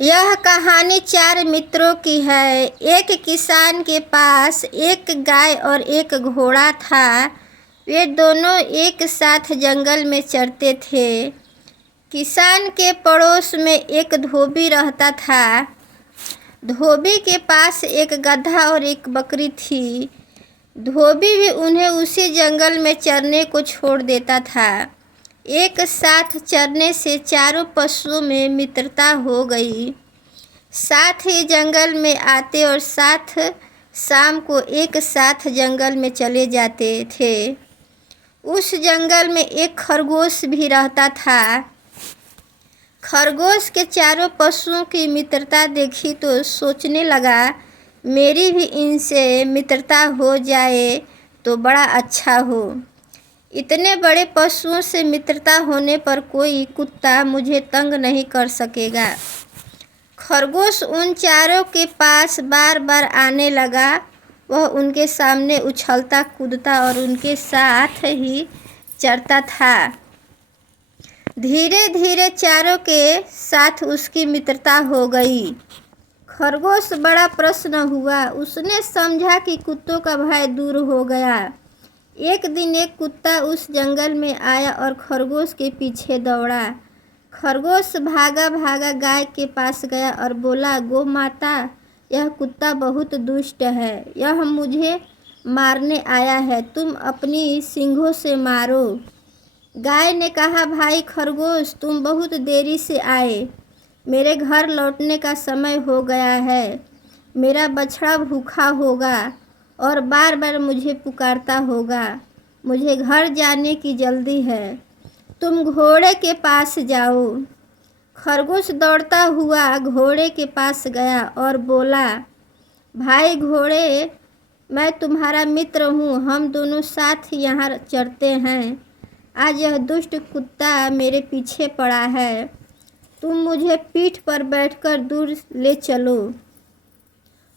यह कहानी 4 मित्रों की है। एक किसान के पास एक गाय और एक घोड़ा था। वे दोनों एक साथ जंगल में चरते थे। किसान के पड़ोस में एक धोबी रहता था। धोबी के पास एक गधा और एक बकरी थी। धोबी भी उन्हें उसी जंगल में चरने को छोड़ देता था। एक साथ चरने से चारों पशुओं में मित्रता हो गई। साथ ही जंगल में आते और साथ शाम को एक साथ जंगल में चले जाते थे। उस जंगल में एक खरगोश भी रहता था। खरगोश के चारों पशुओं की मित्रता देखी तो सोचने लगा, मेरी भी इनसे मित्रता हो जाए तो बड़ा अच्छा हो। इतने बड़े पशुओं से मित्रता होने पर कोई कुत्ता मुझे तंग नहीं कर सकेगा। खरगोश उन चारों के पास बार बार आने लगा। वह उनके सामने उछलता कूदता और उनके साथ ही चरता था। धीरे धीरे चारों के साथ उसकी मित्रता हो गई। खरगोश बड़ा प्रसन्न हुआ। उसने समझा कि कुत्तों का भय दूर हो गया। एक दिन एक कुत्ता उस जंगल में आया और खरगोश के पीछे दौड़ा। खरगोश भागा भागा गाय के पास गया और बोला, गौ माता, यह कुत्ता बहुत दुष्ट है। यह मुझे मारने आया है। तुम अपनी सींगों से मारो। गाय ने कहा, भाई खरगोश, तुम बहुत देरी से आए। मेरे घर लौटने का समय हो गया है। मेरा बछड़ा भूखा होगा और बार बार मुझे पुकारता होगा। मुझे घर जाने की जल्दी है। तुम घोड़े के पास जाओ। खरगोश दौड़ता हुआ घोड़े के पास गया और बोला, भाई घोड़े, मैं तुम्हारा मित्र हूँ। हम दोनों साथ यहाँ चरते हैं। आज यह दुष्ट कुत्ता मेरे पीछे पड़ा है। तुम मुझे पीठ पर बैठकर दूर ले चलो।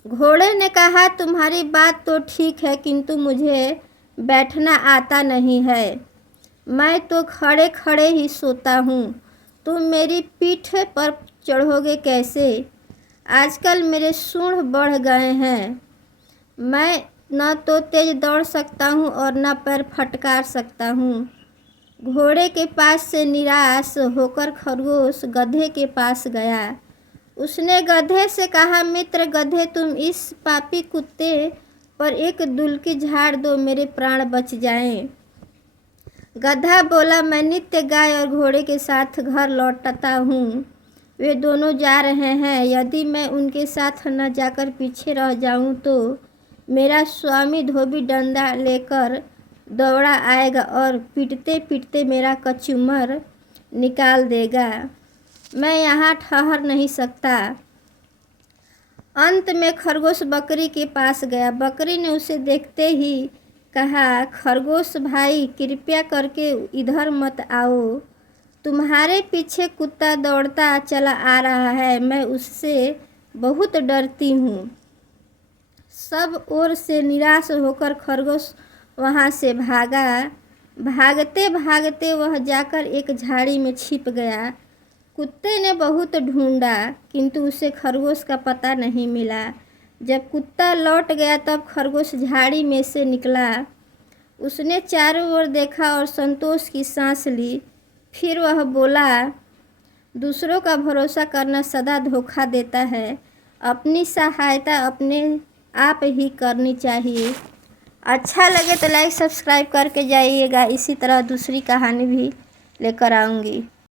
घोड़े ने कहा, तुम्हारी बात तो ठीक है, किंतु मुझे बैठना आता नहीं है। मैं तो खड़े खड़े ही सोता हूँ। तुम मेरी पीठ पर चढ़ोगे कैसे? आजकल मेरे सूंड बढ़ गए हैं। मैं न तो तेज दौड़ सकता हूँ और न पैर फटकार सकता हूँ। घोड़े के पास से निराश होकर खरगोश गधे के पास गया। उसने गधे से कहा, मित्र गधे, तुम इस पापी कुत्ते पर एक दुल्की झाड़ दो, मेरे प्राण बच जाएं। गधा बोला, मैं नित्य गाय और घोड़े के साथ घर लौटता हूँ। वे दोनों जा रहे हैं। यदि मैं उनके साथ न जाकर पीछे रह जाऊँ तो मेरा स्वामी धोबी डंडा लेकर दौड़ा आएगा और पीटते पीटते मेरा कचूमर निकाल देगा। मैं यहाँ ठहर नहीं सकता। अंत में खरगोश बकरी के पास गया। बकरी ने उसे देखते ही कहा, खरगोश भाई, कृपया करके इधर मत आओ। तुम्हारे पीछे कुत्ता दौड़ता चला आ रहा है। मैं उससे बहुत डरती हूँ। सब ओर से निराश होकर खरगोश वहाँ से भागा। भागते भागते वह जाकर एक झाड़ी में छिप गया। कुत्ते ने बहुत ढूंढा, किंतु उसे खरगोश का पता नहीं मिला। जब कुत्ता लौट गया तब खरगोश झाड़ी में से निकला। उसने चारों ओर देखा और संतोष की सांस ली। फिर वह बोला, दूसरों का भरोसा करना सदा धोखा देता है। अपनी सहायता अपने आप ही करनी चाहिए। अच्छा लगे तो लाइक सब्सक्राइब करके जाइएगा। इसी तरह दूसरी कहानी भी लेकर आऊँगी।